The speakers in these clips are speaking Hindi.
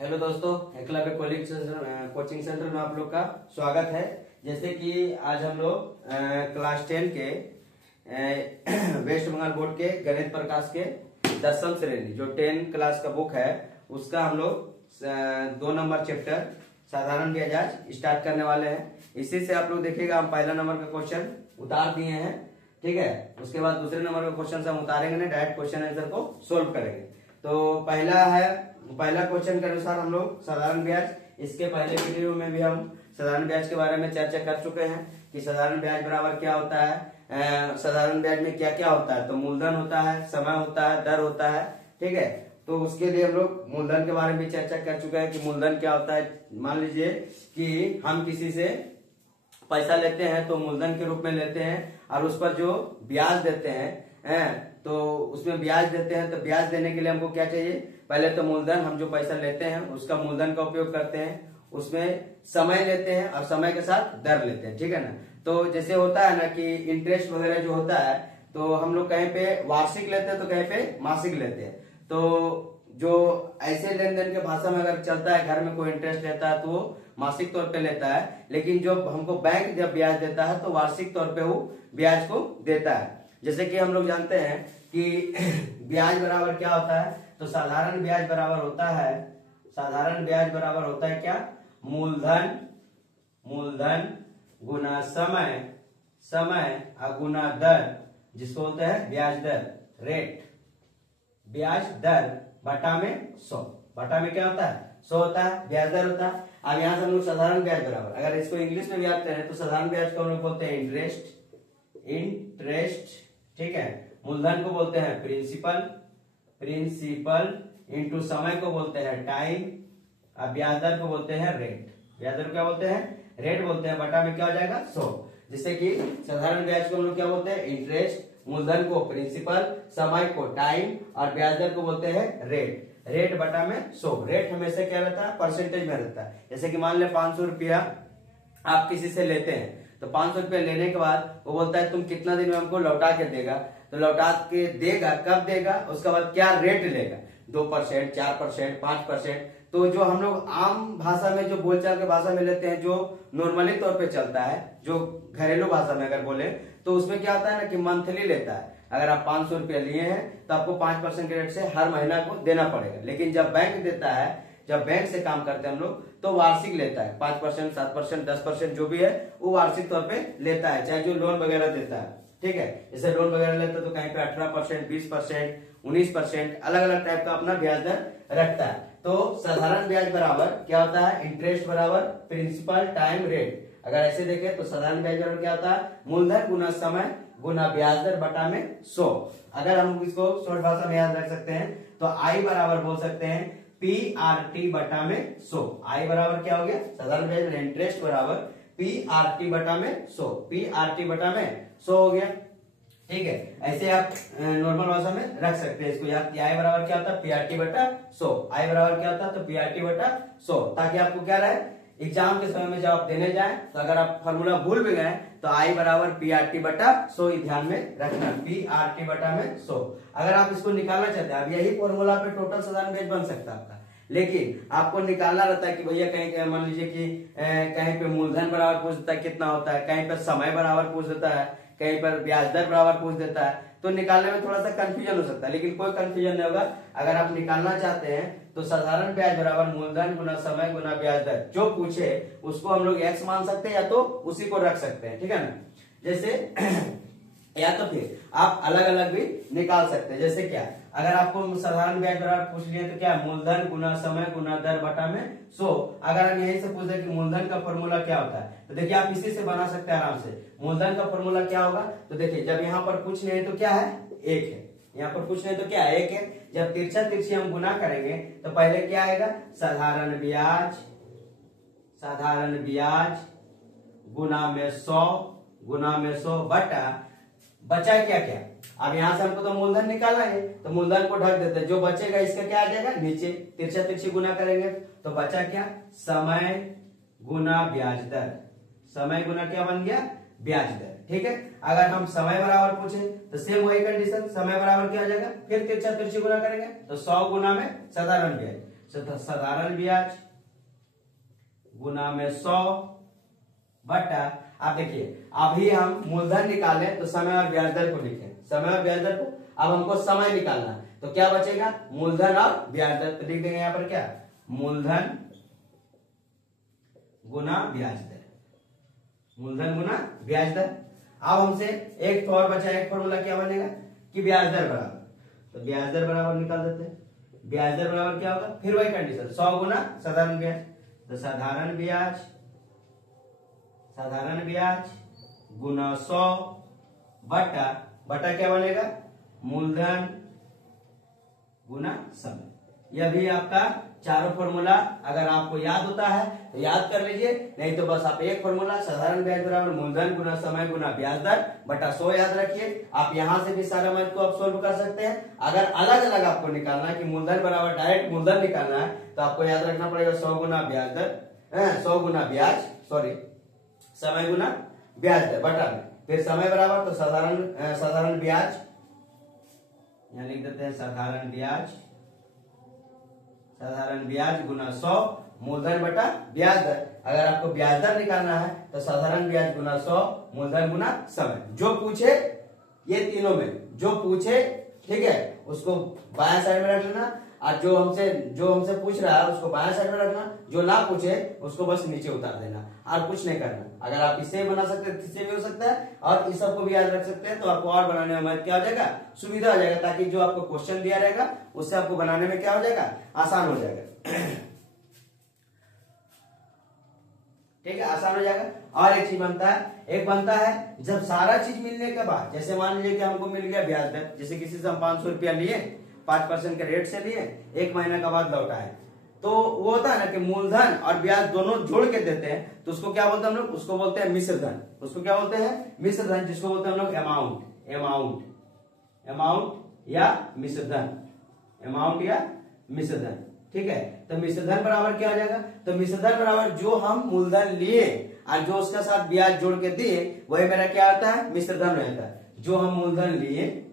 हेलो दोस्तों, एकलव्य कोचिंग सेंटर में आप लोग का स्वागत है। जैसे कि आज हम लोग क्लास 10 के वेस्ट बंगाल बोर्ड के गणित प्रकाश के 10वीं श्रेणी जो 10 क्लास का बुक है उसका हम लोग 2 नंबर चैप्टर साधारण ब्याज स्टार्ट करने वाले हैं। इसी से आप लोग देखिएगा, हम पहला नंबर का क्वेश्चन उतार दिए हैं, ठीक है। उसके बाद दूसरे नंबर का क्वेश्चन हम उतारेंगे नहीं, डायरेक्ट क्वेश्चन आंसर को सोल्व करेंगे। तो पहला क्वेश्चन के अनुसार हम लोग साधारण ब्याज, इसके पहले वीडियो में भी हम साधारण ब्याज के बारे में चर्चा कर चुके हैं कि साधारण ब्याज बराबर क्या होता है, साधारण ब्याज में क्या क्या होता है। तो मूलधन होता है, समय होता है, दर होता है, ठीक है। तो उसके लिए हम लोग मूलधन के बारे में भी चर्चा कर चुके हैं कि मूलधन क्या होता है। मान लीजिए कि हम किसी से पैसा लेते हैं तो मूलधन के रूप में लेते हैं और उस पर जो ब्याज देते हैं तो उसमें ब्याज देते हैं। तो ब्याज देने के लिए हमको क्या चाहिए, पहले तो मूलधन, हम जो पैसा लेते हैं उसका मूलधन का उपयोग करते हैं, उसमें समय लेते हैं और समय के साथ दर लेते हैं, ठीक है ना। तो जैसे होता है ना कि इंटरेस्ट वगैरह जो होता है तो हम लोग कहीं पे वार्षिक लेते हैं तो कहीं पे मासिक लेते हैं। तो जो ऐसे लेन देन के भाषा में अगर चलता है, घर में कोई इंटरेस्ट लेता है तो वो मासिक तौर पे लेता है, लेकिन जो हमको बैंक जब ब्याज देता है तो वार्षिक तौर पे वो ब्याज को देता है। जैसे कि हम लोग जानते हैं कि ब्याज बराबर क्या होता है, तो साधारण ब्याज बराबर होता है क्या, मूलधन गुना समय और गुना दर, जिसको होता है ब्याज दर, रेट, ब्याज दर बटा में 100। बटा में क्या होता है, 100 होता है, ब्याज दर होता है। अब यहां से हम लोग साधारण ब्याज बराबर, अगर इसको इंग्लिश में याद करें तो साधारण ब्याज को हम लोग बोलते हैं इंटरेस्ट, ठीक है। मूलधन को बोलते हैं प्रिंसिपल इंटू समय को बोलते हैं टाइम और ब्याज दर को बोलते हैं रेट। ब्याज दर क्या बोलते हैं, रेट बोलते हैं। बटा में क्या हो जाएगा, 100। जिससे कि साधारण ब्याज को हम लोग क्या बोलते हैं, इंटरेस्ट, मूलधन को प्रिंसिपल, समय को टाइम और ब्याज दर को बोलते हैं रेट बटा में 100। रेट हमेशा क्या रहता है, परसेंटेज में रहता है। जैसे कि मान ले 500 रुपया आप किसी से लेते हैं, तो 500 रुपया लेने के बाद वो बोलता है तुम कितना दिन में हमको लौटा के देगा। तो लौटा के देगा, कब देगा, उसके बाद क्या रेट लेगा, 2%, 4%, 5%। तो जो हम लोग आम भाषा में, जो बोलचाल के भाषा में लेते हैं, जो नॉर्मली तौर पे चलता है, जो घरेलू भाषा में अगर बोले तो उसमें क्या होता है ना कि मंथली लेता है। अगर आप 500 रुपया लिए हैं तो आपको 5% के रेट से हर महीना को देना पड़ेगा। लेकिन जब बैंक देता है, जब बैंक से काम करते हैं हम लोग, तो वार्षिक लेता है, 5%, 7%, 10% जो भी है वो वार्षिक तौर पे लेता है। चाहे जो लोन वगैरह देता है, ठीक है, जैसे लोन वगैरह लेता है तो कहीं पे 18%, 20%, 19%, अलग अलग टाइप का अपना ब्याज दर रखता है। तो साधारण ब्याज बराबर क्या होता है, इंटरेस्ट बराबर प्रिंसिपल टाइम रेट। अगर ऐसे देखें तो साधारण ब्याज बराबर क्या होता है, मूलधन गुना समय गुना ब्याज दर बटा में 100। अगर हम इसको शॉर्ट भाषा में याद रख सकते हैं तो आई बराबर बोल सकते हैं PRT बटा में 100। आई बराबर क्या हो गया, साधारण ब्याज इंटरेस्ट बराबर PRT बटा में 100, PRT बटा में 100 हो गया, ठीक है। ऐसे आप नॉर्मल भाषा में रख सकते हैं इसको याद। आई बराबर क्या होता है, PRT बटा 100। आई बराबर क्या होता है, तो PRT बटा 100, ताकि आपको क्या रहे, एग्जाम के समय में जब आप देने जाएं तो अगर आप फॉर्मूला भूल भी गए तो आई बराबर PRT बटा 100 ध्यान में रखना, PRT बटा में 100। अगर आप इसको निकालना चाहते हैं, अब यही फॉर्मूला पे टोटल साधारण ब्याज बन सकता है आपका, लेकिन आपको निकालना रहता है कि भैया कहीं मान लीजिए कि कहीं पे मूलधन बराबर पूछ देता है कितना होता है, कहीं पर समय बराबर पूछ देता है, कहीं पर ब्याज दर बराबर पूछ देता है, तो निकालने में थोड़ा सा कंफ्यूजन हो सकता है। लेकिन कोई कंफ्यूजन नहीं होगा। अगर आप निकालना चाहते हैं तो साधारण ब्याज बराबर मूलधन गुना समय गुना ब्याज दर, जो पूछे उसको हम लोग x मान सकते हैं या तो उसी को रख सकते हैं, ठीक है ना। जैसे या तो फिर आप अलग अलग भी निकाल सकते हैं। जैसे क्या, अगर आपको साधारण ब्याज बराबर पूछ लिया तो क्या, मूलधन गुना समय गुना दर बटा में 100। अगर हम यही से पूछे कि मूलधन का फॉर्मूला क्या होता है, तो देखिए आप इसी से बना सकते हैं आराम से। मूलधन का फॉर्मूला क्या होगा, तो देखिए जब यहाँ पर कुछ नहीं है तो क्या है, 1 है। यहाँ पर कुछ नहीं तो क्या है, 1 है। जब तिरछा तिरछी हम गुना करेंगे तो पहले क्या आएगा, साधारण ब्याज गुना में 100 बटा, बचा क्या क्या, अब यहां से हमको तो मूलधन निकालना है तो मूलधन को ढक देते हैं, जो बचेगा इसका क्या आ जाएगा नीचे, तिरछा तिरछी गुना करेंगे तो बचा क्या, समय गुना ब्याज दर, समय गुना क्या बन गया, ब्याज दर, ठीक है। अगर हम समय बराबर पूछे तो सेम वही कंडीशन, समय बराबर क्या हो जाएगा, फिर तिरछा तिरछी गुना करेंगे तो 100 गुना में साधारण ब्याज, साधारण ब्याज गुना में 100 बटा, आप देखिए अभी हम मूलधन निकाले तो समय और ब्याज दर को लिखे, समय और ब्याज दर को, अब हमको समय निकालना है तो क्या बचेगा, मूलधन और ब्याज दर। तो लिख देंगे यहाँ पर क्या, मूलधन गुना ब्याज दर, मूलधन गुना ब्याज दर। अब हमसे एक तो और बचा, एक फॉर्मूला क्या बनेगा कि ब्याज दर बराबर, तो ब्याज दर बराबर निकाल देते हैं। ब्याज दर बराबर क्या होगा, फिर वही कंडीशन 100 गुना साधारण ब्याज, तो साधारण ब्याज गुना 100 बटा, बटा क्या बनेगा, मूलधन गुना समय। यह भी आपका चारों फॉर्मूला अगर आपको याद होता है तो याद कर लीजिए, नहीं तो बस आप एक फॉर्मूला साधारण ब्याज बराबर मूलधन गुना समय गुना ब्याज दर बटा 100 याद रखिए। आप यहां से भी सारा मैथ को आप सोल्व कर सकते हैं। अगर अलग अलग आपको निकालना है कि मूलधन बराबर डायरेक्ट मूलधन निकालना है तो आपको याद रखना पड़ेगा 100 गुना ब्याज दर, 100 गुना ब्याज, सॉरी समय गुना ब्याज दर बटा में, फिर समय बराबर तो साधारण ब्याज, यहां लिख देते हैं साधारण ब्याज गुना 100 मूलधन बटा ब्याज दर। अगर आपको ब्याज दर निकालना है तो साधारण ब्याज गुना 100 मूलधन गुना समय। जो पूछे ये तीनों में जो पूछे, ठीक है, उसको बायां साइड में रख लेना, और जो हमसे पूछ रहा है उसको बायां साइड में रखना, जो ना पूछे उसको बस नीचे उतार देना, और कुछ नहीं करना। अगर आप इससे बना सकते हैं इससे भी हो सकता है, और इस सबको भी याद रख सकते हैं, तो आपको और बनाने में क्या हो जाएगा, सुविधा हो जाएगा, ताकि जो आपको क्वेश्चन दिया रहेगा उससे आपको बनाने में क्या हो जाएगा, आसान हो जाएगा। ठीक है, आसान हो जाएगा। और एक चीज बनता है जब सारा चीज मिलने के बाद, जैसे मान लीजिए कि हमको मिल गया ब्याज दर, जैसे किसी से हम 500 रुपया लिए, 5% के रेट से लिए, 1 महीने के बाद लौटाए, तो वो होता है ना कि मूलधन और ब्याज दोनों जोड़ के देते हैं, तो उसको क्या बोलते हैं हम लोग, उसको बोलते हैं मिश्र धन। उसको क्या बोलते हैं, मिश्र धन, जिसको बोलते हैं हम लोग अमाउंट या मिश्र धन। ठीक है, तो मिश्र धन बराबर क्या हो जाएगा, तो मिश्र धन बराबर जो हम मूलधन लिए और जो उसके साथ ब्याज जोड़ के दिए वही मेरा क्या होता है, मिश्र धन रहता है। जो हम मूलधन लिए,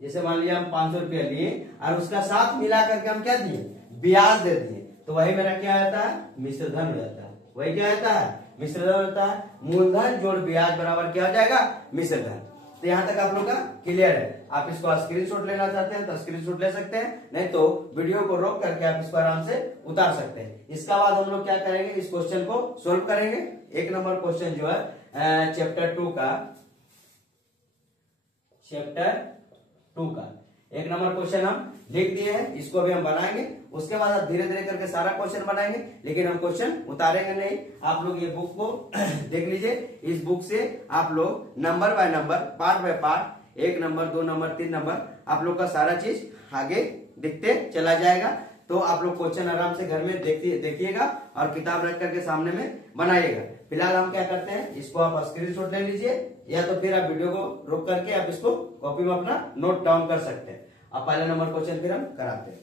जैसे मान लिया हम 500 रुपया लिए और उसका साथ मिला करके हम क्या दिए, ब्याज दे दिए, तो वही मेरा क्या रहता है, मिश्र धन हो जाता है। वही क्या रहता है, मिश्र धन होता है। मूलधन जोड़ ब्याज बराबर क्या हो जाएगा, मिश्र धन। तो यहाँ तक आप लोग का क्लियर है। आप इसको स्क्रीनशॉट लेना चाहते हैं तो स्क्रीनशॉट ले सकते हैं, नहीं तो वीडियो को रोक करके आप इसको आराम से उतार सकते हैं। इसका बाद हम लोग क्या करेंगे, इस क्वेश्चन को सोल्व करेंगे। 1 नंबर क्वेश्चन जो है चैप्टर 2 का 1 नंबर क्वेश्चन हम लिख दिए हैं, इसको भी हम बनाएंगे। उसके बाद आप धीरे धीरे करके सारा क्वेश्चन बनाएंगे, लेकिन हम क्वेश्चन उतारेंगे नहीं। आप लोग ये बुक को देख लीजिए, इस बुक से आप लोग number by number, part by part, 1 number 2 number 3 number, आप लोग का सारा चीज आगे दिखते चला जाएगा। तो आप लोग क्वेश्चन आराम से घर में देखिएगा और किताब रख करके सामने में बनाइएगा। फिलहाल हम क्या करते हैं, इसको आप स्क्रीनशॉट ले लीजिए, या तो फिर आप वीडियो को रोक करके आप इसको कॉपी में अपना नोट डाउन कर सकते हैं। अब पहले नंबर क्वेश्चन फिर हम कराते हैं।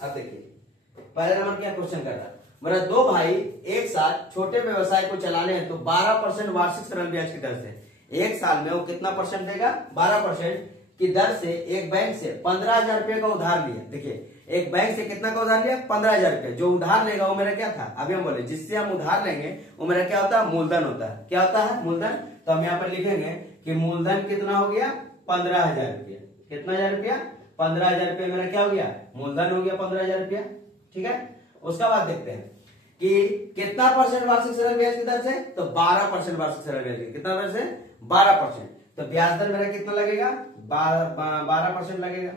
अब देखिए पहले नंबर क्या क्वेश्चन कर रहा है, मेरा 2 भाई एक साथ छोटे व्यवसाय को चलाने हैं तो 12% वार्षिक सरल ब्याज की दर से एक साल में वो कितना परसेंट देगा, 12% की दर से एक बैंक से 15,000 रुपये का उधार लिया। देखिए एक बैंक से कितना का उधार लिया, 15,000 रुपये। जो उधार लेगा वो मेरा क्या था, अभी हम बोले जिससे हम उधार लेंगे वो मेरा क्या होता है, मूलधन होता है। क्या होता है, मूलधन। तो हम यहाँ पर लिखेंगे कि मूलधन कितना हो गया, 15,000 रुपया। कितना हजार रुपया, 15,000 रुपया मेरा क्या हो गया, मूलधन हो गया 15,000 रुपया। ठीक है, उसका बाद देखते हैं कि कितना परसेंट वार्षिक सरल ब्याज की दर से, तो 12% वार्षिक सरल ब्याज की। कितना दर से, 12%। तो ब्याज दर मेरा कितना लगेगा, 12% लगेगा,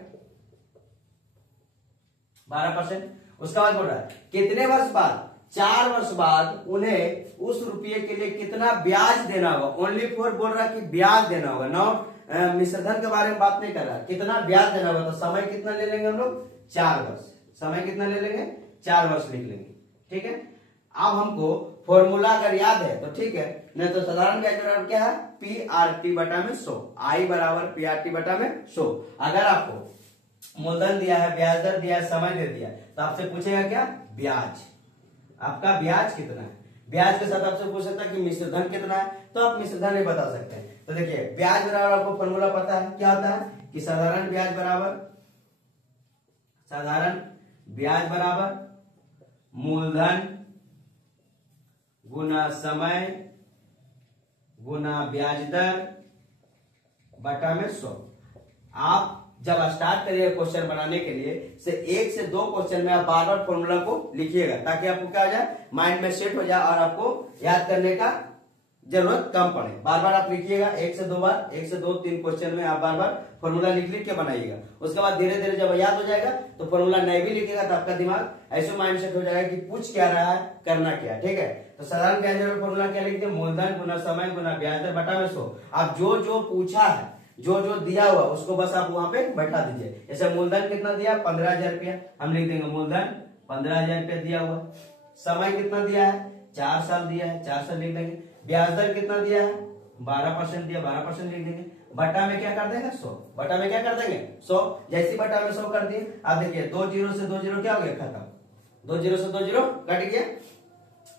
12%। उसका बाद बोल रहा है कितने वर्ष बाद, 4 वर्ष बाद उन्हें उस रुपये के लिए कितना ब्याज देना होगा। ओनली फॉर बोल रहा है कि ब्याज देना होगा, नॉट मिश्रधन के बारे में बात नहीं कर रहा, कितना ब्याज देना होगा। तो समय कितना ले लेंगे हम लोग, 4 वर्ष। समय कितना ले लेंगे, 4 वर्ष लिख लेंगे। ठीक है, अब हमको फॉर्मूला अगर याद है तो ठीक है, नहीं तो साधारण ब्याज बराबर क्या है, PRT बटा में 100, I बराबर PRT बटा में 100। अगर आपको मूलधन दिया है, ब्याज दर दिया है, समय दे दिया तो आपसे पूछेगा क्या, ब्याज, आपका ब्याज कितना है। ब्याज के साथ आपसे पूछ सकता है कि मिश्र धन कितना है, तो आप मिश्र धन नहीं बता सकते हैं। तो देखिए ब्याज बराबर आपको फॉर्मूला पता है, क्या होता है कि साधारण ब्याज बराबर मूलधन गुना समय गुना ब्याज दर बटा में 100। आप जब स्टार्ट करिएगा क्वेश्चन बनाने के लिए से 1 से 2 क्वेश्चन में आप बार बार फॉर्मूला को लिखिएगा, ताकि आपको क्या हो जाए, माइंड में सेट हो जाए और आपको याद करने का जरूरत कम पड़े। बार बार आप लिखिएगा 1 से 2 बार, 1 से 2-3 क्वेश्चन में आप बार बार फॉर्मूला लिख के बनाइएगा। उसके बाद धीरे धीरे जब याद हो जाएगा तो फॉर्मूला नहीं भी लिखेगा तो आपका दिमाग ऐसे माइंड सेट हो जाएगा कि पूछ क्या रहा है, करना क्या, ठीक है। तो साधारण ब्याज दर फॉर्मूला क्या लिखते हैं, मूलधन गुना समय गुना ब्याज दर बटा में 100। आप जो जो पूछा है, जो जो दिया हुआ उसको बस आप वहां पे बैठा दीजिए। जैसे मूलधन कितना दिया, 15,000 रुपया, हम लिख देंगे मूलधन 15,000 रुपया दिया हुआ। समय कितना दिया है, 4 साल दिया है, 4 साल लिख देंगे। ब्याज दर कितना दिया है, 12% दिया, 12% लिख देंगे। बटा में क्या कर देंगे, 100, बटा में क्या कर देंगे 100। जैसी बटा में 100 कर दिए, आप देखिए 2 जीरो से 2 जीरो क्या हो गया, खत्म, 2 जीरो से 2 जीरो कट गया,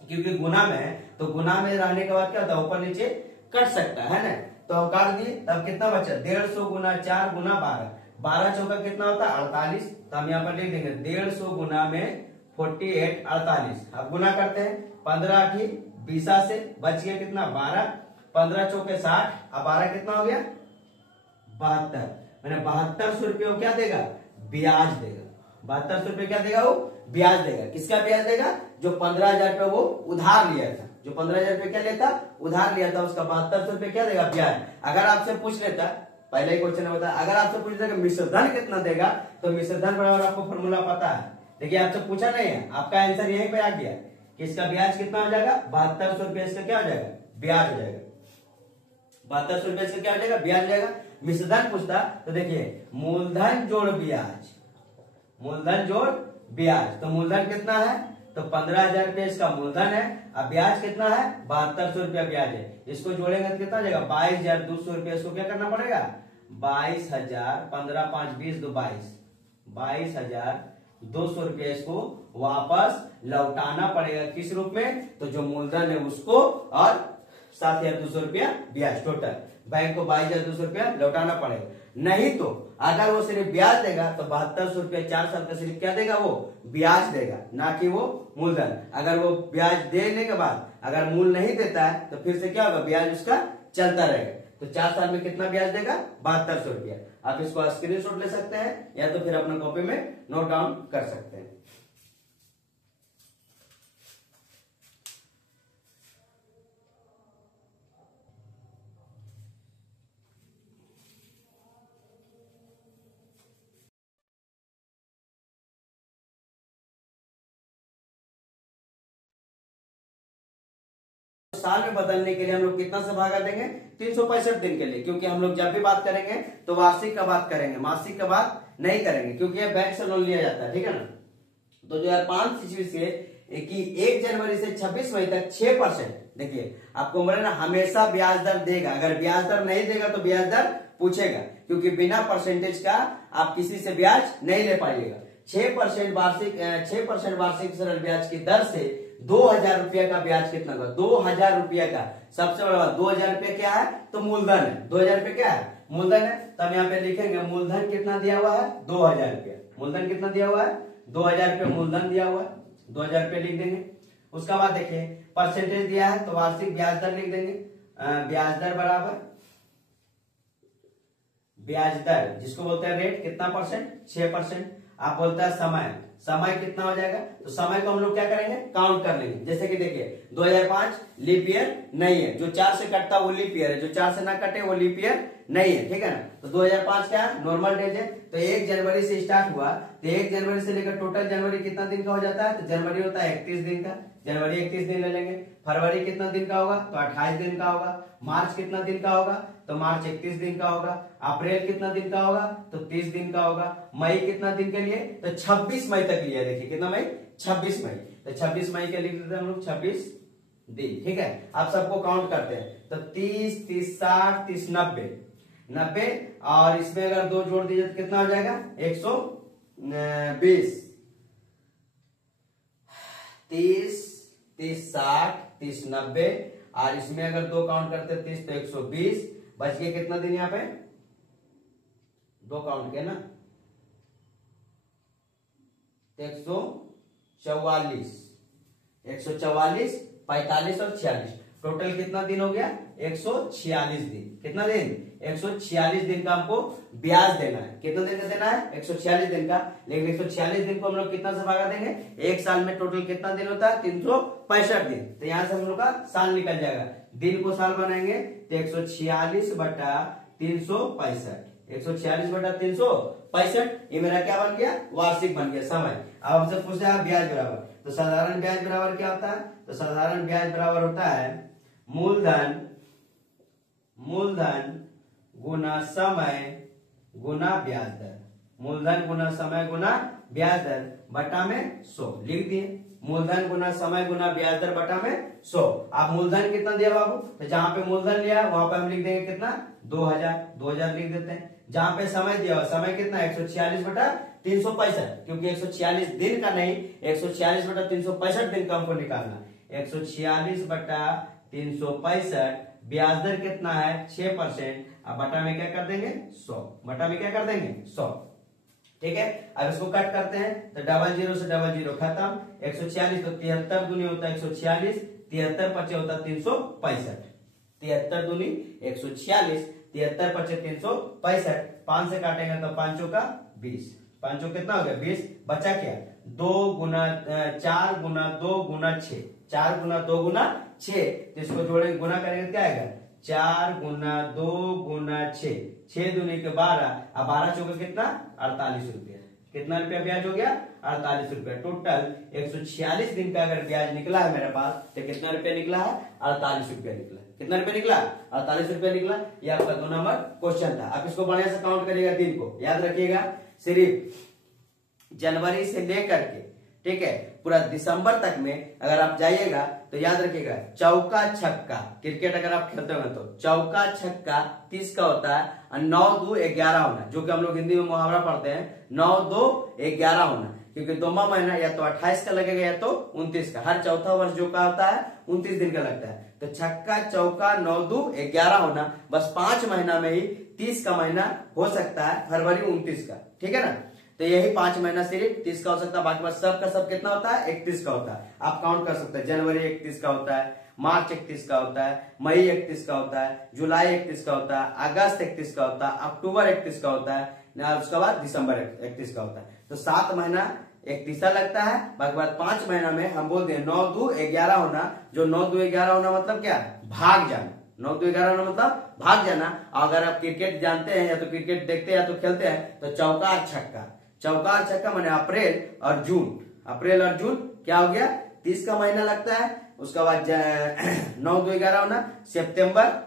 क्योंकि गुना में है तो गुना में रहने के बाद क्या होता है, ऊपर नीचे कट सकता है ना। तो हम काट दिए, तब कितना बचा, 150 गुना 4 गुना 12, 12 चौका कितना होता है 48। तो हम यहाँ पर लिख देंगे 150 गुना में 48 48। अब गुना करते हैं, 15 8 20 से बच गया कितना 12, 15 चौके 60, अब 12 कितना हो गया 72। मैंने 7200 रुपये क्या देगा, ब्याज देगा। 7200 रुपये क्या देगा, वो ब्याज देगा। किसका ब्याज देगा, जो 15,000 रुपये वो उधार लिया था, जो 15,000 रुपये क्या लेता, उधार लिया था, उसका 7200 रुपये क्या देगा, ब्याज। अगर आपसे पूछ लेता, पहले ही क्वेश्चन में बताया, अगर आपसे पूछ लेता कि मिश्र धन कितना देगा, तो मिश्र धन बराबर आपको फॉर्मूला पता है। देखिए आपसे पूछा नहीं है, आपका आंसर यहीं पे आ गया कि इसका ब्याज कितना हो जाएगा, 7200 रुपये इसका क्या हो जाएगा, ब्याज हो जाएगा। 7200 रुपये इसका क्या हो जाएगा, ब्याज हो जाएगा। मिश्र धन पूछता तो देखिए मूलधन जोड़ ब्याज, मूलधन जोड़ ब्याज, तो मूलधन कितना है, तो 15,000 रुपये इसका मूलधन है। अब ब्याज कितना है, 7200 रुपया ब्याज है। इसको जोड़ेंगे तो कितना हो जाएगा, 22,200 रुपया। इसको क्या करना पड़ेगा, 22,000, 15 5 20 2 22, 22,200 रुपया इसको वापस लौटाना पड़ेगा। किस रूप में, तो जो मूलधन है उसको और 7,200 रुपया ब्याज, टोटल बैंक को 22,200 रुपया लौटाना पड़ेगा। नहीं तो अगर वो सिर्फ ब्याज देगा तो 7200 रुपया 4 साल का सिर्फ क्या देगा, वो ब्याज देगा, ना कि वो मूलधन। अगर वो ब्याज देने के बाद अगर मूल नहीं देता है तो फिर से क्या होगा, ब्याज उसका चलता रहेगा। तो 4 साल में कितना ब्याज देगा, 7200 रुपया। आप इसको स्क्रीनशॉट ले सकते हैं या तो फिर अपने कॉपी में नोट डाउन कर सकते हैं। साल में बदलने के लिए हम लोग कितना से भागा देंगे, 365 दिन के लिए, क्योंकि हम लोग जब भी बात करेंगे तो वार्षिक का बात करेंगे, मासिक का बात नहीं करेंगे, क्योंकि ये बैंक से लोन लिया जाता है, ठीक है ना। तो 2005 ईस्वी से कि 1 जनवरी से 26 मई तक 6%, देखिए आपको बोले ना हमेशा ब्याज दर देगा, अगर ब्याज दर नहीं देगा तो ब्याज दर पूछेगा, क्योंकि बिना परसेंटेज का आप किसी से ब्याज नहीं ले पाइएगा। 6% वार्षिक सरल ब्याज की दर से 2,000 रुपया का ब्याज कितना होगा, 2,000 रुपया का। सबसे बड़ा बात 2,000 रुपया क्या है, तो मूलधन है। 2,000 रुपया क्या है, मूलधन है। तब यहाँ पे लिखेंगे मूलधन कितना दिया हुआ है, 2,000 रुपया। मूलधन कितना दिया हुआ है, 2,000 रुपया मूलधन दिया हुआ है, 2,000 रुपया लिख देंगे। उसका बाद देखिए परसेंटेज दिया है तो वार्षिक ब्याज दर लिख देंगे। ब्याज दर बराबर ब्याज दर जिसको बोलते हैं रेट, कितना परसेंट, 6%। आप बोलते हैं समय, समय कितना हो जाएगा, तो समय को हम लोग क्या करेंगे, काउंट कर लेंगे। जैसे कि देखिए 2005 लीप ईयर नहीं है, जो 4 से कटता वो लीप ईयर है, जो 4 से ना कटे वो लीप ईयर नहीं है, ठीक है ना। तो 2005 क्या नॉर्मल डेज है, तो 1 जनवरी से स्टार्ट हुआ तो 1 जनवरी से लेकर टोटल जनवरी कितना दिन का हो जाता है, तो जनवरी होता है 31 दिन का, जनवरी 31 दिन ले लेंगे। फरवरी कितना दिन का होगा, तो 28 दिन का होगा। मार्च कितना दिन का होगा, तो मार्च 31 दिन का होगा। अप्रैल कितना दिन का होगा, तो 30 दिन का होगा। मई कितना दिन के लिए, तो 26 मई तक लिया, देखिए कितना मई, 26 मई। तो 26 मई के लिख देते हैं हम लोग, 26 दिन। ठीक है, आप सबको काउंट करते हैं तो 30, 30, 60, 30, 90, 90 और इसमें अगर 2 जोड़ दीजिए तो कितना हो जाएगा 120। 30, 30, 60, 30, 90 और इसमें अगर 2 काउंट करते 30 तो 120। बच गया कितना दिन यहाँ पे 2 काउंट किया ना 144, 144, 45 और 46, टोटल कितना दिन हो गया 146 दिन। कितना दिन 146 दिन का हमको ब्याज देना है। कितना दिन का देना है 146 दिन का। लेकिन 146 दिन को हम लोग कितना से भागा देंगे, एक साल में टोटल कितना दिन होता है 365 दिन। तो यहां से हम लोग का साल निकल जाएगा, दिन को साल बनाएंगे तो 146 बटा 365, 146 बटा 365, ये मेरा क्या बन गया वार्षिक बन गया समय। अब हमसे पूछा है ब्याज बराबर, तो साधारण ब्याज बराबर क्या होता है, तो साधारण ब्याज बराबर होता है मूलधन गुना समय गुना ब्याज दर। मूलधन गुना समय गुना ब्याज दर बटा में 100 लिख दिए। मूलधन गुना समय गुना ब्याज दर बटा में 100। आप मूलधन कितना दिया बाबू, तो जहां पे मूलधन लिया वहां पे हम लिख देंगे कितना 2000 लिख देते हैं। जहां पे समय दिया हुआ समय कितना 146 बटा 365, क्योंकि 146 दिन का नहीं 146 बटा 365 दिन का हमको निकालना। 146 बटा 365, ब्याज दर कितना है 6%। अब बटा में क्या कर देंगे 100, बटा में क्या कर देंगे 100। ठीक है, अब इसको कट करते हैं तो 00 से 00 खत्म। 146 तो 73 दूनी होता है 146, 73 पचे होता है 365। 73 दूनी 146, 73 पचे 365, 5 से काटेंगे तो 5 का 20, 5 कितना हो गया 20। बचा क्या 2 गुना 4 गुना 2 गुना 6, 4 गुना 2 गुना 6, तो इसको जोड़ेंगे गुना करेंगे क्या आएगा 4 गुना 2 गुना 6, 6 दूनी के 12, अब 12 चौके कितना 48 रुपया। कितना रुपया ब्याज हो गया 48 रुपया। टोटल 146 दिन का अगर ब्याज निकला है मेरे पास तो कितना रुपया निकला है 48 रुपया निकला। कितना रुपया निकला 48 रुपया निकला। ये आपका 2 नंबर क्वेश्चन था। आप इसको बढ़िया से काउंट करिएगा दिन को, याद रखिएगा सिर्फ जनवरी से लेकर के ठीक है पूरा दिसंबर तक में अगर आप जाइएगा तो याद रखिएगा चौका छक्का, क्रिकेट अगर आप खेलते हो तो चौका छक्का 30 का होता है और 9 2 11 होना, जो कि हम लोग हिंदी में मुहावरा पढ़ते हैं 9 2 11 होना, क्योंकि 2वां महीना या तो 28 का लगेगा या तो 29 का। हर चौथा वर्ष जो का होता है 29 दिन का लगता है। तो छक्का चौका 9 2 11 होना, बस 5 महीना में ही 30 का महीना हो सकता है, फरवरी 29 का। ठीक है ना, तो यही 5 महीना सिर्फ 30 का हो सकता है, बाकी बस सब का सब कितना होता है 31 का होता है। आप काउंट कर सकते हैं जनवरी 31 का होता है, मार्च 31 का होता है, मई 31 का होता है, जुलाई 31 का होता है, अगस्त 31 का होता है, अक्टूबर 31 का होता है, उसके बाद दिसंबर 31 का होता है। तो 7 महीना 31 लगता है, बाकी बाद 5 महीना में हम बोलते हैं 9 2 11 होना। जो 9 2 11 होना मतलब क्या भाग जाना, 9 2 11 होना मतलब भाग जाना। अगर आप क्रिकेट जानते हैं या तो क्रिकेट देखते हैं या तो खेलते हैं तो चौका छक्का, चौका छक्का माने अप्रैल और जून, अप्रैल और जून क्या हो गया 30 का महीना लगता है। उसके बाद 9 2 11 होना, सितंबर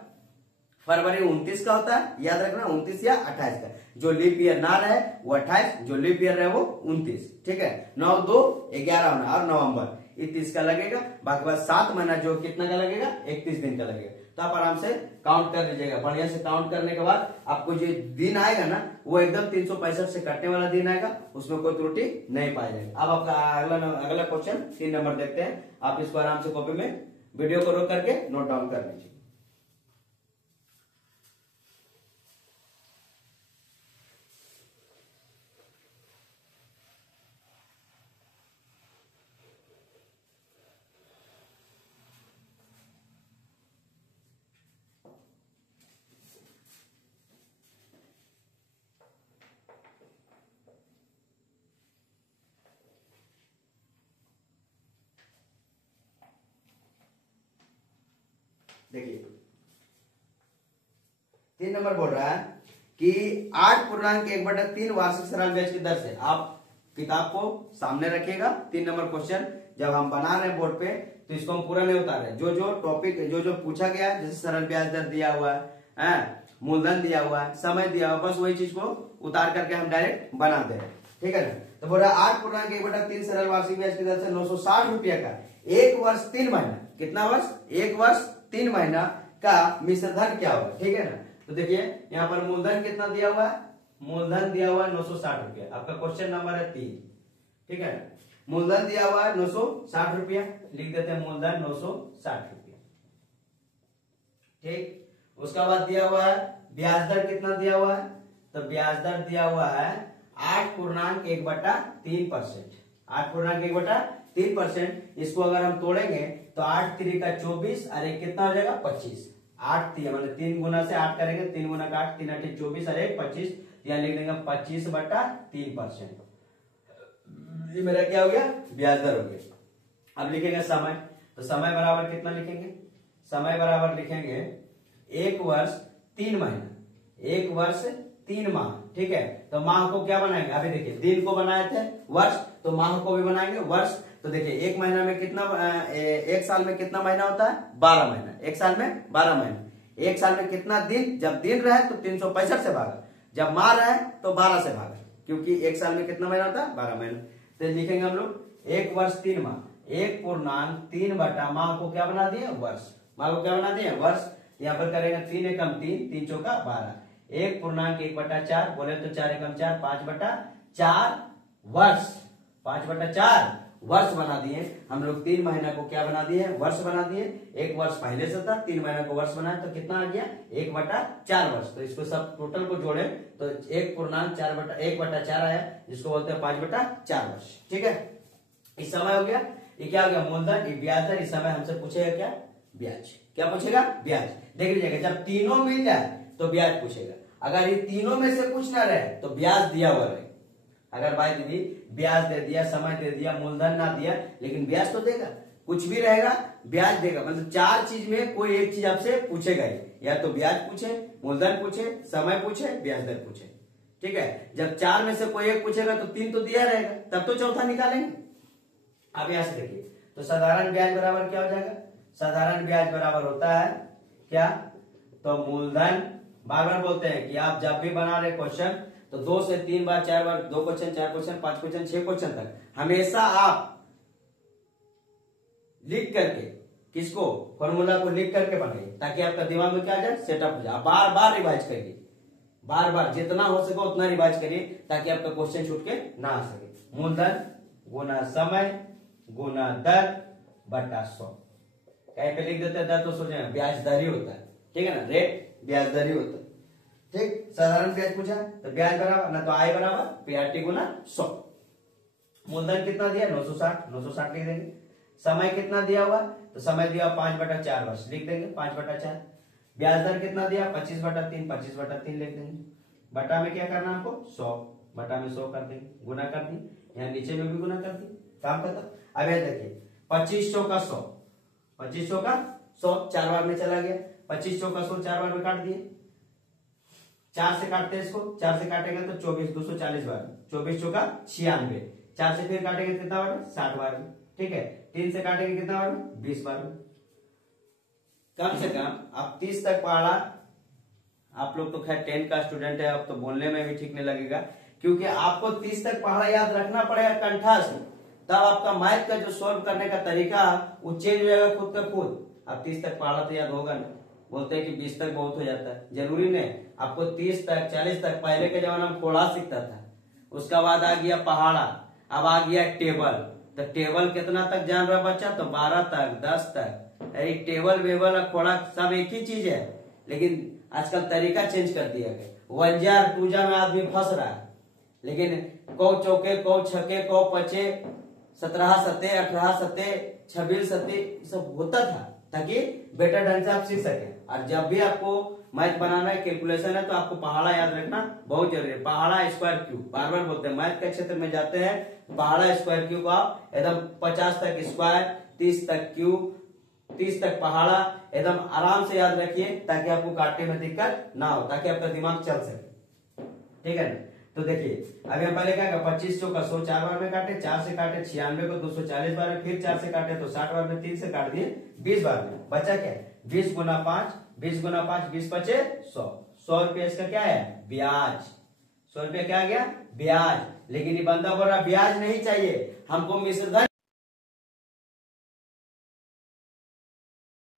फरवरी 29 का होता है, याद रखना 29 या 28 का। जो लीप ईयर ना रहे वो 28, जो लीप ईयर रहे वो 29। ठीक है, 9 2 11 होना और नवंबर 31 का लगेगा, बाकी बाद 7 महीना जो कितना का लगेगा 31 दिन का लगेगा। तो आप आराम से काउंट कर लीजिएगा। बढ़िया से काउंट करने के बाद आपको जो दिन आएगा ना वो एकदम 365 से कटने वाला दिन आएगा, उसमें कोई त्रुटि नहीं पाया जाएगा। अब आपका अगला क्वेश्चन 3 नंबर देखते हैं। आप इसको आराम से कॉपी में वीडियो को रोक करके नोट डाउन कर लीजिए। देखिए 3 नंबर बोल रहा है कि 8.1/3 वार्षिक सरल ब्याज की दर से। आप किताब को सामने रखिएगा। 3 नंबर क्वेश्चन जब हम बना रहे हैं बोर्ड पे तो इसको हम पूरा नहीं उतार रहे, जो जो टॉपिक जो पूछा गया है, जैसे सरल ब्याज दर दिया हुआ है, मूलधन दिया हुआ है, समय दिया हुआ, बस वही चीज को उतार करके हम डायरेक्ट बना दे रहे हैं। ठीक है ना, तो बोल रहा है 8.1/3 सरल वार्षिक ब्याज की दर से 960 रुपया का 1 वर्ष 3 महीना, कितना वर्ष? 1 वर्ष 3 महीना का मिश्र धन क्या होगा, ठीक है ना। तो देखिए यहाँ पर मूलधन कितना दिया हुआ है, मूलधन दिया हुआ है 960 रुपया, आपका क्वेश्चन नंबर है 3, ठीक है। मूलधन दिया हुआ है 960 रुपया, लिख देते हैं मूलधन 960 रुपया, ठीक। उसका बाद दिया हुआ है ब्याज दर कितना दिया हुआ है, तो ब्याज दर दिया हुआ है 8.1/3%, 8.1/3%। इसको अगर हम तोड़ेंगे तो 8 3 का 24 और एक कितना हो जाएगा 25, 8 3 मतलब 3 गुना से 8 करेंगे, 3 गुना का 8, 3 8 24 और एक 25, यहाँ लिख देंगे 25/3%। ये मेरा क्या हो गया, ब्याज दर हो गया। अब लिखेंगे समय, तो समय बराबर कितना लिखेंगे, समय बराबर लिखेंगे 1 वर्ष 3 महीना, 1 वर्ष 3 माह, ठीक है। तो माह को क्या बनाएंगे, अभी देखिए दिन को बनाए थे वर्ष, तो माह को भी बनाएंगे वर्ष। तो देखिए एक महीना में कितना, एक साल में कितना महीना होता है, 12 महीना, एक साल में 12 महीना। एक साल में कितना दिन, जब दिन रहे तो 365 से भागा, जब माह रहे तो 12 से भागा, क्योंकि एक साल में कितना महीना होता है, 12 महीना। तो लिखेंगे हम लोग 1 वर्ष 3 माह, 1.3 बटा माह को क्या बना दिए, वर्ष, माह को क्या बना दिए, वर्ष। यहाँ पर करेंगे 3 एकम 3, 3 चौका 12, 1.1/4 बोले तो 4 एकम 4, 5/4 वर्ष, 5/4 वर्ष बना दिए हम लोग। 3 महीना को क्या बना दिए, वर्ष बना दिए। 1 वर्ष पहले से था, 3 महीना को वर्ष बनाया तो कितना आ गया, 1/4 वर्ष। तो इसको सब टोटल को जोड़े तो 1.4 आया, जिसको बोलते हैं 5/4 वर्ष, ठीक है। इस समय हो गया, ये क्या हो गया, मूलधन, ये ब्याज दर। इस समय हमसे पूछेगा क्या, ब्याज, क्या पूछेगा, ब्याज। देख लीजिएगा जब तीनों मिल जाए तो ब्याज पूछेगा, अगर ये तीनों में से कुछ ना रहे तो ब्याज दिया हुआ रहे। अगर भाई दीदी ब्याज दे दिया, समय दे दिया, मूलधन ना दिया, लेकिन ब्याज तो देगा, कुछ भी रहेगा ब्याज देगा। मतलब 4 चीज में कोई एक चीज आपसे पूछेगा ही, या तो ब्याज पूछे, मूलधन पूछे, समय पूछे, ब्याज दर पूछे, ठीक है। जब 4 में से कोई एक पूछेगा तो 3 तो दिया रहेगा, तब तो चौथा निकालेंगे। अब यहां से देखिए, तो साधारण ब्याज बराबर क्या हो जाएगा, साधारण ब्याज बराबर होता है क्या, तो मूलधन, बार बार बोलते हैं कि आप जब भी बना रहे क्वेश्चन तो 2 से 3 बार, 4 बार, 2 क्वेश्चन, 4 क्वेश्चन, 5 क्वेश्चन, 6 क्वेश्चन तक हमेशा आप लिख करके, किसको, फॉर्मूला को लिख करके बनाइए, ताकि आपका दिमाग में क्या आ जाए, सेटअप हो जाए। बार बार रिवाइज करिए, बार बार जितना हो सके उतना रिवाइज करिए, ताकि आपका क्वेश्चन छूट के ना आ सके। मूलधन गुना समय गुना दर बटा 100, कहीं पे लिख देते हैं दर तो सोचे ब्याज दर ही होता है, ठीक है ना, रेट ब्याज दर ही होता है, ठीक। साधारण ब्याज पूछा तो ब्याज बराबर ना तो आय बराबर पीआरटी गुना 100। मूलधन कितना दिया, 960, 960 लिख देंगे। समय कितना दिया हुआ, तो समय दिया 5/4 वर्ष, लिख देंगे 5/4। ब्याज दर कितना दिया, 25/3, 25/3 लिख देंगे। बटा में क्या करना हमको, 100, बटा में 100 कर देंगे, गुना कर दी, यहाँ नीचे में भी गुना कर दी, काम खत्म। अब ये देखिए 2500 का 100, 2500 का 100 4 बार में चला गया, 2500 का 100 4 बार में काट दिए, 4 से काटते हैं इसको, 4 से काटेंगे तो 24, 240 बार, 24 चौका 96, 4 से फिर काटेंगे कितना बार, 60 बार में, ठीक है। 3 से काटेंगे कितना बार, 20 बार में। कम से कम आप 30 तक पढ़ा, आप लोग तो खैर 10 का स्टूडेंट है, अब तो बोलने में भी ठीक नहीं लगेगा, क्योंकि आपको 30 तक पढ़ा याद रखना पड़ेगा कंठस्थ, तब आपका मैथ का जो सॉल्व करने का तरीका वो चेंज हो जाएगा खुद का खुद। अब 30 तक पढ़ा तो याद होगा ना, बोलते हैं कि 20 तक बहुत हो जाता है, जरूरी नहीं, आपको 30 तक 40 तक, पहले के जमाना में खोड़ा सीखता था, उसका बाद आ गया पहाड़ा, अब आ गया टेबल। तो टेबल कितना तक जान रहा बच्चा, तो 12 तक, 10 तक। अरे टेबल वेबल खोड़ा सब एक ही चीज है, लेकिन आजकल तरीका चेंज कर दिया गया। 1 जार 2 जार में आदमी फंस रहा है, लेकिन कौ चौके, कौ छके, कौ पचे, 17 सत्ते, 18 सत्ते, 26 सत्ते सब होता था, ताकि बेटर ढंग से आप सीख सके। और जब भी आपको मैथ बनाना है, कैलकुलेशन है, तो आपको पहाड़ा याद रखना बहुत जरूरी है। पहाड़ा स्क्वायर क्यूब, बार बार बोलते हैं, मैथ के क्षेत्र में जाते हैं, पहाड़ा स्क्वायर क्यूब आप एकदम 50 तक स्क्वायर, 30 तक क्यूब, 30 तक पहाड़ा एकदम आराम से याद रखिए, ताकि आपको काटने में दिक्कत ना हो, ताकि आपका दिमाग चल सके, ठीक है ना। तो देखिए अभी हम पहले क्या, 2500 का 100 4 बार में काटे, 4 से काटे 96 को 240 बार में, फिर 4 से काटे तो 60 बार में, 3 से काट दिए 20 बार में, बचा क्या, 20 गुना 5, 20 गुना 5, 20 पचे 100, 100 रुपये इसका क्या है, ब्याज, 100 रुपया क्या आ गया? ब्याज। लेकिन ये बंदा बोल रहा ब्याज नहीं चाहिए, हमको मिश्र धन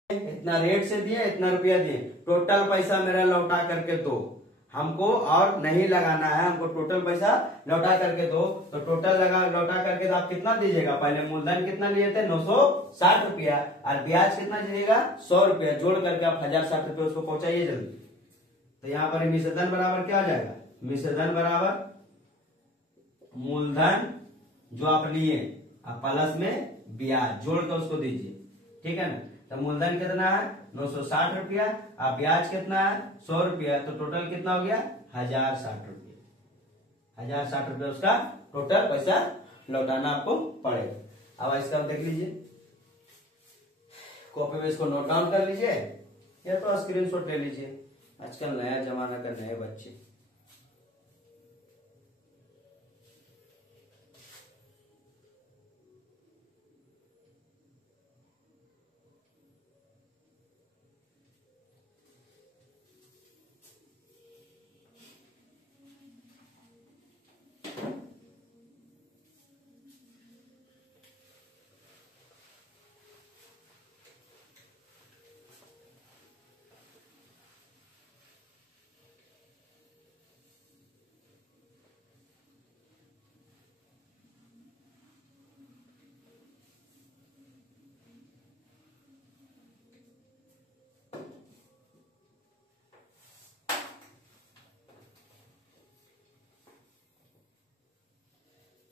इतना रेट से दिए, इतना रुपया दिए, टोटल पैसा मेरा लौटा करके दो हमको, और नहीं लगाना है हमको, टोटल पैसा लौटा करके दो। तो टोटल लौटा करके तो आप कितना दीजिएगा? पहले मूलधन कितना लिए थे? 960 रुपया, और ब्याज कितना दीजिएगा? 100 रुपया। जोड़ करके आप 1060 रुपये उसको पहुंचाइए जल्दी। तो यहाँ पर मिश्रधन बराबर क्या हो जाएगा? मिश्रधन बराबर मूलधन जो आप लिए, आप प्लस में ब्याज जोड़ कर उसको दीजिए, ठीक है ना। तो मूलधन कितना है? 960 रुपया, अब ब्याज कितना है? 100 रुपया। तो टोटल कितना हो गया? 1060 रुपया। 1060 रुपया उसका टोटल पैसा लौटाना आपको पड़ेगा। अब इसका देख लीजिए, कॉपी में इसको नोट डाउन कर लीजिए या तो स्क्रीनशॉट ले लीजिए। आजकल नया जमाना का नए बच्चे।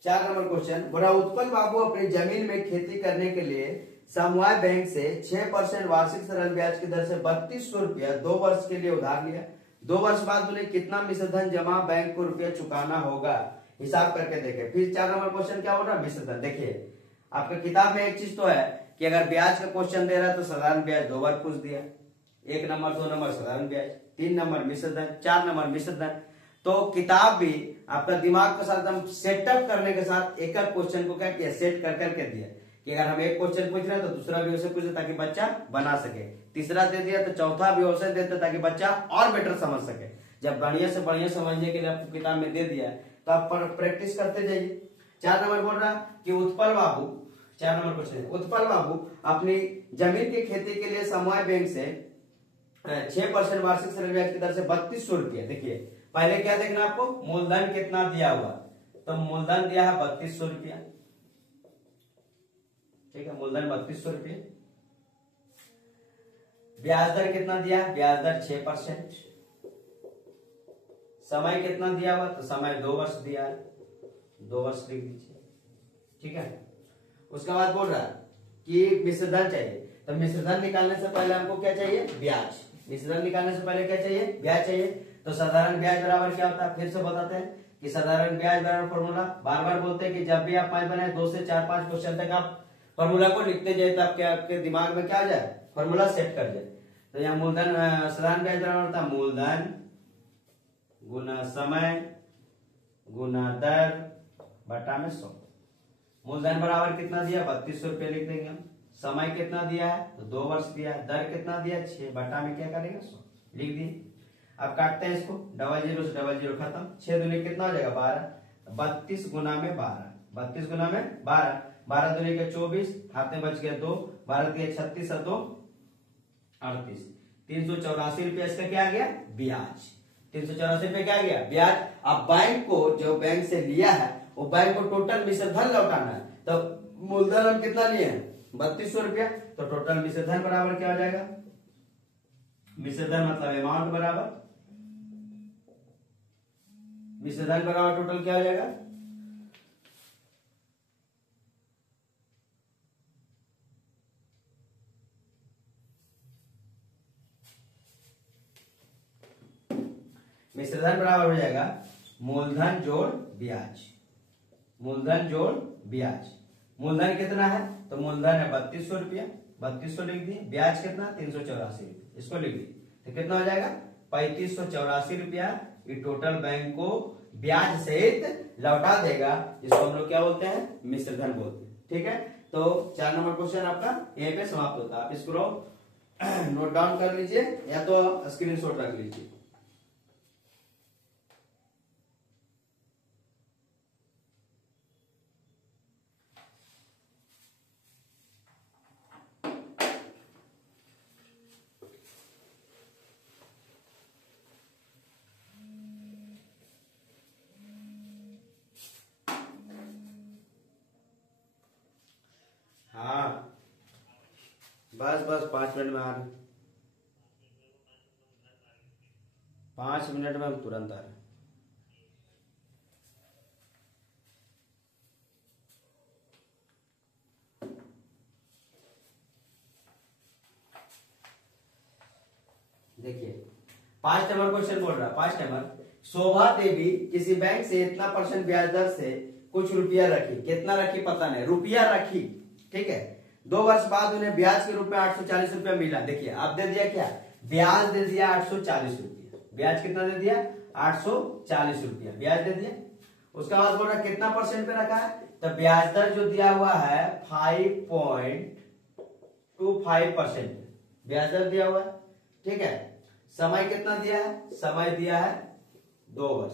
चार नंबर क्वेश्चन, बोला उत्पल बाबू अपनी जमीन में खेती करने के लिए समवाय बैंक से 6% वार्षिक सरल ब्याज की दर से 3200 रुपया 2 वर्ष के लिए उधार लिया। 2 वर्ष बाद उन्हें कितना मिश्रधन जमा बैंक को रुपया चुकाना होगा? हिसाब करके देखें। फिर 4 नंबर क्वेश्चन क्या बोल रहा है? मिश्रधन। देखिए आपके किताब में एक चीज तो है कि अगर ब्याज का क्वेश्चन दे रहा है तो साधारण ब्याज 2 बार पूछ दिया, 1 नंबर 2 नंबर साधारण ब्याज, 3 नंबर मिश्रधन, 4 नंबर मिश्रधन। तो किताब भी आपका दिमाग के साथ एकदम सेटअप करने के साथ एक एक क्वेश्चन को क्या किया? सेट कर करके दिया कि अगर हम एक क्वेश्चन पूछ रहे हैं तो दूसरा भी वैसे पूछे ताकि बच्चा बना सके, तीसरा दे दिया तो चौथा भी वैसे देते ताकि बच्चा और बेटर समझ सके। जब बढ़िया से बढ़िया समझने के लिए आपको किताब में दे दिया तो आप प्रैक्टिस करते जाइए। 4 नंबर बोल रहा कि उत्पल बाबू, 4 नंबर क्वेश्चन, उत्पल बाबू अपनी जमीन की खेती के लिए समवाय बैंक से 6% वार्षिक सरल ब्याज की दर से 3200 रुपया। देखिए पहले क्या देखना आपको? मूलधन कितना दिया हुआ, तो मूलधन दिया है 3200 रुपया, ठीक है, मूलधन 3200 रुपया। ब्याज दर कितना दिया है? ब्याज दर 6%। समय कितना दिया हुआ? तो समय 2 वर्ष दिया है, 2 वर्ष लिख दीजिए, ठीक है। उसके बाद बोल रहा है कि मिश्रधन चाहिए, तो मिश्रधन निकालने से पहले हमको क्या चाहिए? ब्याज। मिश्रधन निकालने से पहले क्या चाहिए? ब्याज चाहिए। तो साधारण ब्याज बराबर क्या होता है? फिर से बताते हैं कि साधारण ब्याज बराबर फॉर्मूला बार बार बोलते हैं कि जब भी आप 5 बनाए 2 से 4-5 क्वेश्चन तक आप फॉर्मूला को लिखते जाए तो आपके दिमाग में क्या आ जाए? फॉर्मूला सेट कर जाए। तो यहाँ मूलधन साधारण ब्याज बराबर होता है मूलधन गुना समय गुना दर बटा में 100। मूलधन बराबर कितना दिया? 3200 रुपये लिख देंगे हम। समय कितना दिया है? तो 2 वर्ष दिया है। दर कितना दिया? 6 बटा में क्या करेंगे? 100 लिख दिए। अब काटते हैं इसको, 00 से 00 खत्म, 6 दूनी कितना हो जाएगा? 12। 32 गुना में 12, 32 गुना में 12, 12 दूनी के 24, हाथ में बच गया 2, 12 के 36 और 2 38, 384 रुपया इसका क्या आ गया? ब्याज। 384 रुपये क्या आ गया? ब्याज। अब बैंक को, जो बैंक से लिया है वो बैंक को टोटल मिश्रधन लौटाना है, तो मूलधन हम कितना लिए हैं? 3200 रुपया। तो टोटल मिश्रधन बराबर क्या हो जाएगा? मिश्रधन मतलब अमाउंट बराबर, मिश्रधन बराबर टोटल क्या हो जाएगा? मिश्रधन बराबर हो जाएगा मूलधन जोड़ ब्याज, मूलधन जोड़ ब्याज। मूलधन कितना है? तो मूलधन है 3200 रुपया, 3200 लिख दिए। ब्याज कितना? 384 रुपया, इसको लिख दिए। तो कितना हो जाएगा? 3584 रुपया ये टोटल बैंक को ब्याज सहित लौटा देगा, जिसको हम लोग क्या बोलते हैं? मिश्रधन बोलते हैं, ठीक है। तो 4 नंबर क्वेश्चन आपका यहीं पे समाप्त होता है। आप इसको नोट डाउन कर लीजिए या तो स्क्रीनशॉट रख लीजिए। बस बस 5 मिनट में आ रहे, 5 मिनट में हम तुरंत आ रहे। देखिए 5 नंबर क्वेश्चन बोल रहा है, 5 नंबर, शोभा देवी किसी बैंक से इतना % ब्याज दर से कुछ रुपया रखी, कितना रखी पता नहीं, रुपया रखी, ठीक है। 2 वर्ष बाद उन्हें ब्याज के रूप में 840 रुपया मिला। देखिए अब दे दिया क्या, ब्याज दे दिया 840 रुपया, ब्याज कितना दे दिया 840 रुपया ब्याज दे दिया। उसके बाद बोल रहा कितना % पे रखा है, तो ब्याज दर जो दिया हुआ है 5.25% ब्याज दर दिया हुआ है, ठीक है। समय कितना दिया है, समय दिया है 2 वर्ष।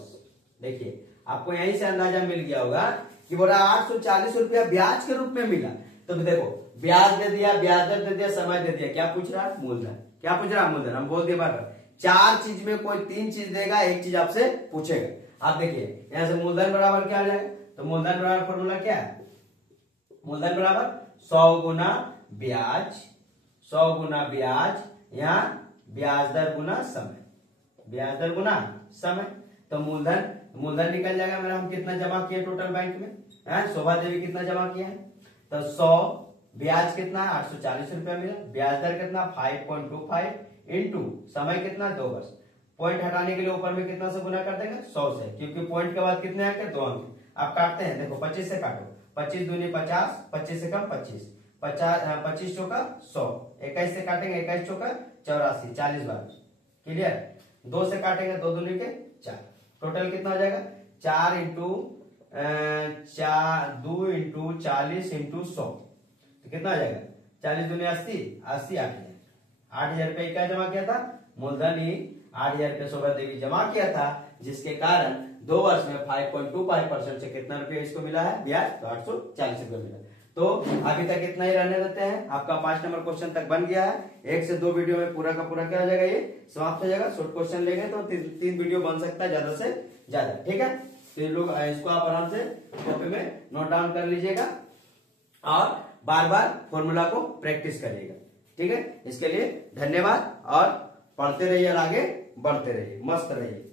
देखिए आपको यहीं से अंदाजा मिल गया होगा कि बोला 840 रुपया ब्याज के रूप में मिला। तो देखो ब्याज दे दिया, ब्याज दर दे दिया, समय दे दिया, क्या पूछ रहा है मूलधन, क्या पूछ रहा है मूलधन। हम बोल दिए बार 4 चीज में कोई 3 चीज देगा, 1 चीज आपसे पूछेगा। आप देखिए यहां से मूलधन बराबर क्या आ जाएगा, तो मूलधन बराबर फॉर्मूला क्या है, मूलधन बराबर 100 गुना ब्याज, 100 गुना ब्याज, यहाँ ब्याज दर गुना समय, ब्याज दर गुना समय। तो मूलधन निकल जाएगा मेरा, हम कितना जमा किए टोटल बैंक में, शोभा देवी कितना जमा किया है, तो 100, ब्याज कितना 840 रुपया मिला, ब्याज दर कितना 5.25 इंटू समय कितना 2 वर्ष। पॉइंट हटाने के लिए ऊपर में कितना से गुना कर देंगे 100 से, क्योंकि पॉइंट के बाद कितने अंक 2 अंक। आप काटते हैं, देखो 25 से काटो, 25 दूनी 50, 25 से कम 25, 25 चौका 100, 21 से काटेंगे 21 चौका 84, 40 बार क्लियर। 2 से काटेंगे 2 दूनी के 4, टोटल कितना हो जाएगा 4 इंटू 2 इंटू 40 इंटू 100, तो कितना आ जाएगा 40 दूनी 80, 80 8,000 रुपये क्या जमा किया था, मूलधन ही 8,000 रुपये शोभा देवी जमा किया था, जिसके कारण 2 वर्ष में 5.25% से कितना रुपया इसको मिला है ब्याज, तो 840 रुपये मिला। तो अभी तक इतना ही रहने देते हैं, आपका 5 नंबर क्वेश्चन तक बन गया है। 1 से 2 वीडियो में पूरा का पूरा क्या हो जाएगा, ये समाप्त हो जाएगा। शॉर्ट क्वेश्चन लेंगे तो 3 वीडियो बन सकता है ज्यादा से ज्यादा, ठीक है। तो लोग इसको आप आराम से कॉपी में नोट डाउन कर लीजिएगा और बार बार फॉर्मूला को प्रैक्टिस करिएगा, ठीक है। इसके लिए धन्यवाद और पढ़ते रहिए और आगे बढ़ते रहिए, मस्त रहिए।